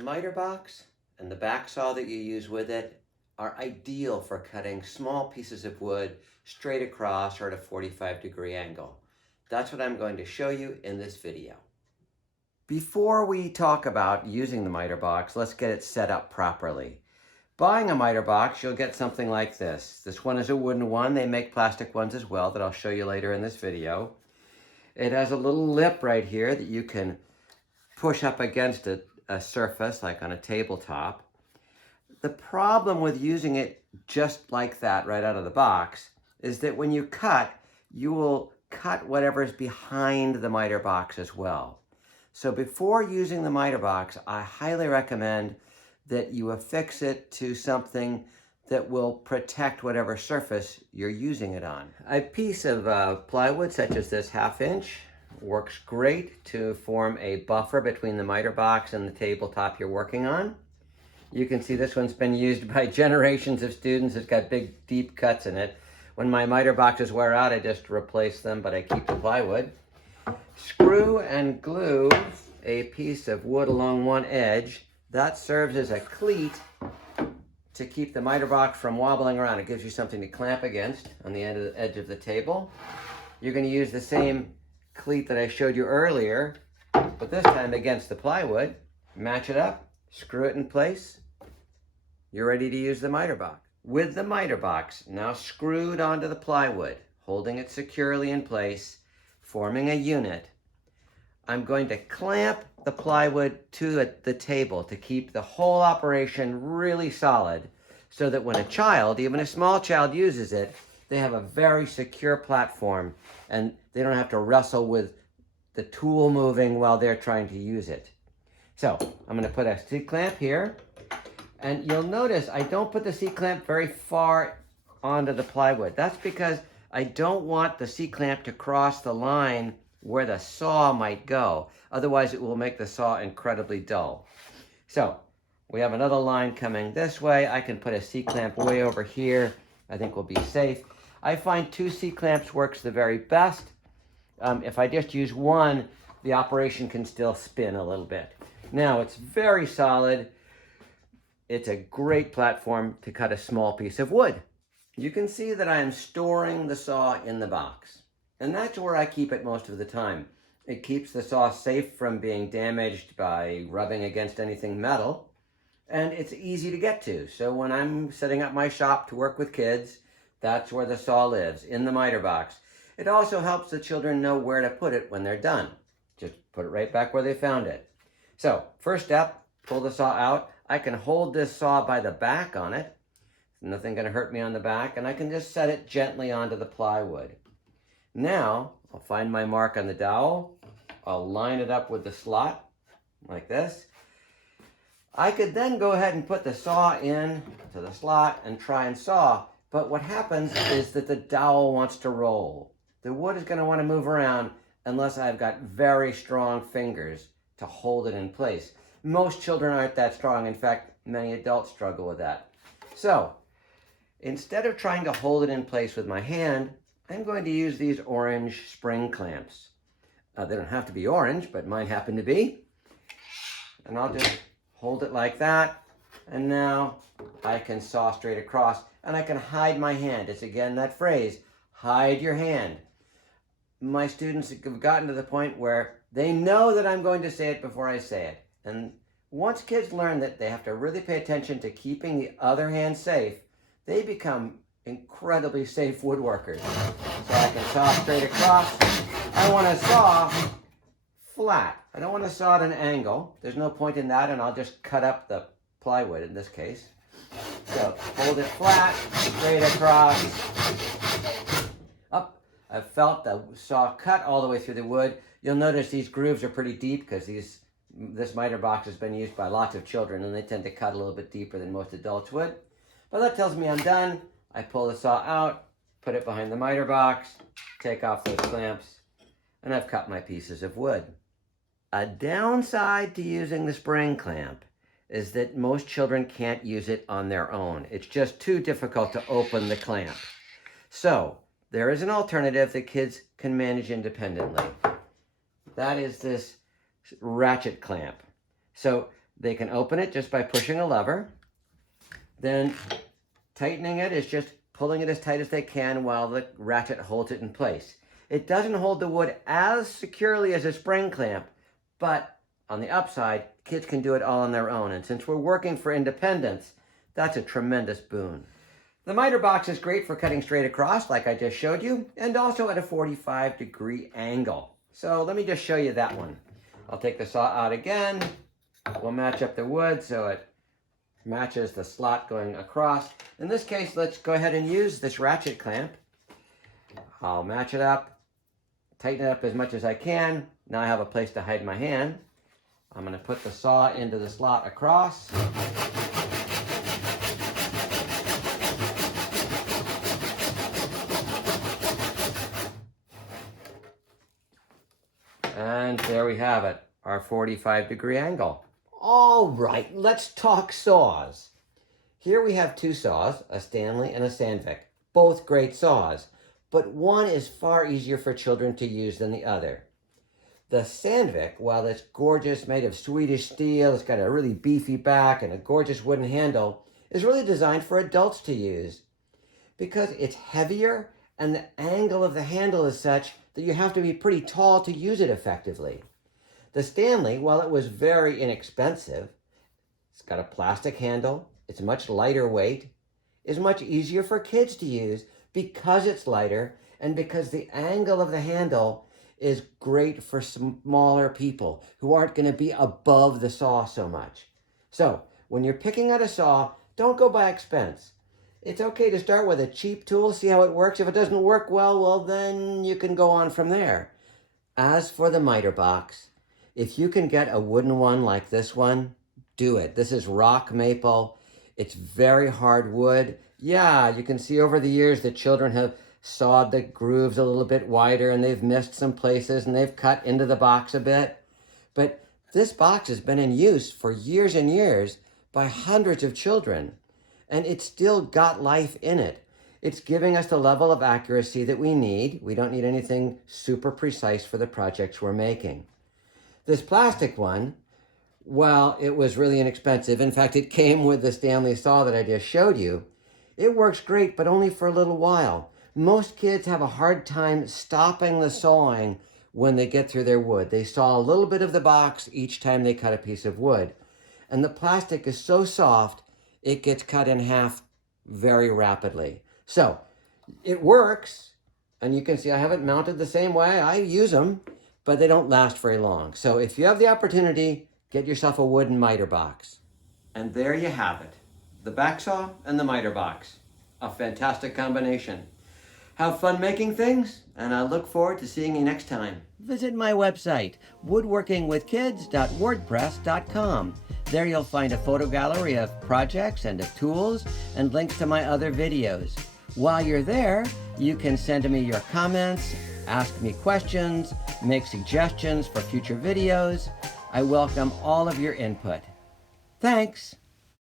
miter box and the back saw that you use with it are ideal for cutting small pieces of wood straight across or at a 45-degree angle. That's what I'm going to show you in this video. Before we talk about using the miter box, let's get it set up properly. Buying a miter box, you'll get something like this. This one is a wooden one. They make plastic ones as well that I'll show you later in this video. It has a little lip right here that you can push up against a surface, like on a tabletop. The problem with using it just like that right out of the box is that when you cut, you will cut whatever's behind the miter box as well. So before using the miter box, I highly recommend that you affix it to something that will protect whatever surface you're using it on. A piece of plywood such as this 1/2 inch works great to form a buffer between the miter box and the tabletop you're working on. You can see this one's been used by generations of students. It's got big, deep cuts in it. When my miter boxes wear out, I just replace them, but I keep the plywood. Screw and glue a piece of wood along one edge. That serves as a cleat to keep the miter box from wobbling around. It gives you something to clamp against on the edge of the table. You're going to use the same cleat that I showed you earlier, but this time against the plywood. Match it up, screw it in place. You're ready to use the miter box. With the miter box now screwed onto the plywood, holding it securely in place, forming a unit, I'm going to clamp the plywood to the table to keep the whole operation really solid so that when a child, even a small child, uses it, they have a very secure platform and they don't have to wrestle with the tool moving while they're trying to use it. So I'm going to put a C-clamp here, and you'll notice I don't put the C-clamp very far onto the plywood. That's because I don't want the C-clamp to cross the line where the saw might go. Otherwise it will make the saw incredibly dull. So we have another line coming this way. I can put a C-clamp way over here. I think we'll be safe. I find 2 C-clamps works the very best. If I just use one, the operation can still spin a little bit. Now it's very solid. It's a great platform to cut a small piece of wood. You can see that I am storing the saw in the box. And that's where I keep it most of the time. It keeps the saw safe from being damaged by rubbing against anything metal. And it's easy to get to. So when I'm setting up my shop to work with kids, that's where the saw lives, in the miter box. It also helps the children know where to put it when they're done. Just put it right back where they found it. So first step, pull the saw out. I can hold this saw by the back on it. Nothing going to hurt me on the back. And I can just set it gently onto the plywood. Now, I'll find my mark on the dowel. I'll line it up with the slot, like this. I could then go ahead and put the saw in to the slot and try and saw, but what happens is that the dowel wants to roll. The wood is going to want to move around unless I've got very strong fingers to hold it in place. Most children aren't that strong. In fact, many adults struggle with that. So, instead of trying to hold it in place with my hand, I'm going to use these orange spring clamps. They don't have to be orange, but mine happen to be. And I'll just hold it like that. And now I can saw straight across, and I can hide my hand. It's again that phrase, hide your hand. My students have gotten to the point where they know that I'm going to say it before I say it. And once kids learn that they have to really pay attention to keeping the other hand safe, they become incredibly safe woodworkers. So I can saw straight across. I want to saw flat. I don't want to saw at an angle. There's no point in that, and I'll just cut up the plywood in this case. So hold it flat, straight across. Up. I've felt the saw cut all the way through the wood. You'll notice these grooves are pretty deep because this miter box has been used by lots of children, and they tend to cut a little bit deeper than most adults would. But that tells me I'm done. I pull the saw out, put it behind the miter box, take off those clamps, and I've cut my pieces of wood. A downside to using the spring clamp is that most children can't use it on their own. It's just too difficult to open the clamp. So there is an alternative that kids can manage independently. That is this ratchet clamp. So They can open it just by pushing a lever. Then tightening it is just pulling it as tight as they can while the ratchet holds it in place. It doesn't hold the wood as securely as a spring clamp, but on the upside, kids can do it all on their own. And since we're working for independence, that's a tremendous boon. The miter box is great for cutting straight across, like I just showed you, and also at a 45-degree angle. So let me just show you that one. I'll take the saw out again. We'll match up the wood so it matches the slot going across. In this case, let's go ahead and use this ratchet clamp. I'll match it up, tighten it up as much as I can. Now I have a place to hide my hand. I'm going to put the saw into the slot across. And there we have it, our 45-degree angle. All right, let's talk saws. Here we have two saws, a Stanley and a Sandvik, both great saws, but one is far easier for children to use than the other. The Sandvik, while it's gorgeous, made of Swedish steel, it's got a really beefy back and a gorgeous wooden handle, is really designed for adults to use because it's heavier and the angle of the handle is such that you have to be pretty tall to use it effectively. The Stanley, while it was very inexpensive, it's got a plastic handle, it's much lighter weight, is much easier for kids to use because it's lighter and because the angle of the handle is great for smaller people who aren't going to be above the saw so much. So when you're picking out a saw, don't go by expense. It's okay to start with a cheap tool, see how it works. If it doesn't work well, then you can go on from there. As for the miter box, if you can get a wooden one like this one, do it. This is rock maple. It's very hard wood. Yeah, you can see over the years that children have sawed the grooves a little bit wider and they've missed some places and they've cut into the box a bit. But this box has been in use for years and years by hundreds of children, and it's still got life in it. It's giving us the level of accuracy that we need. We don't need anything super precise for the projects we're making. This plastic one, well, it was really inexpensive. In fact, it came with the Stanley saw that I just showed you. It works great, but only for a little while. Most kids have a hard time stopping the sawing when they get through their wood. They saw a little bit of the box each time they cut a piece of wood. And the plastic is so soft, it gets cut in half very rapidly. So it works, and you can see I have it mounted the same way. I use them, but they don't last very long. So if you have the opportunity, get yourself a wooden miter box. And there you have it, the Backsaw and the miter box. A fantastic combination. Have fun making things, and I look forward to seeing you next time. Visit my website, woodworkingwithkids.wordpress.com. There you'll find a photo gallery of projects and of tools and links to my other videos. While you're there, you can send me your comments, ask me questions, make suggestions for future videos. I welcome all of your input. Thanks.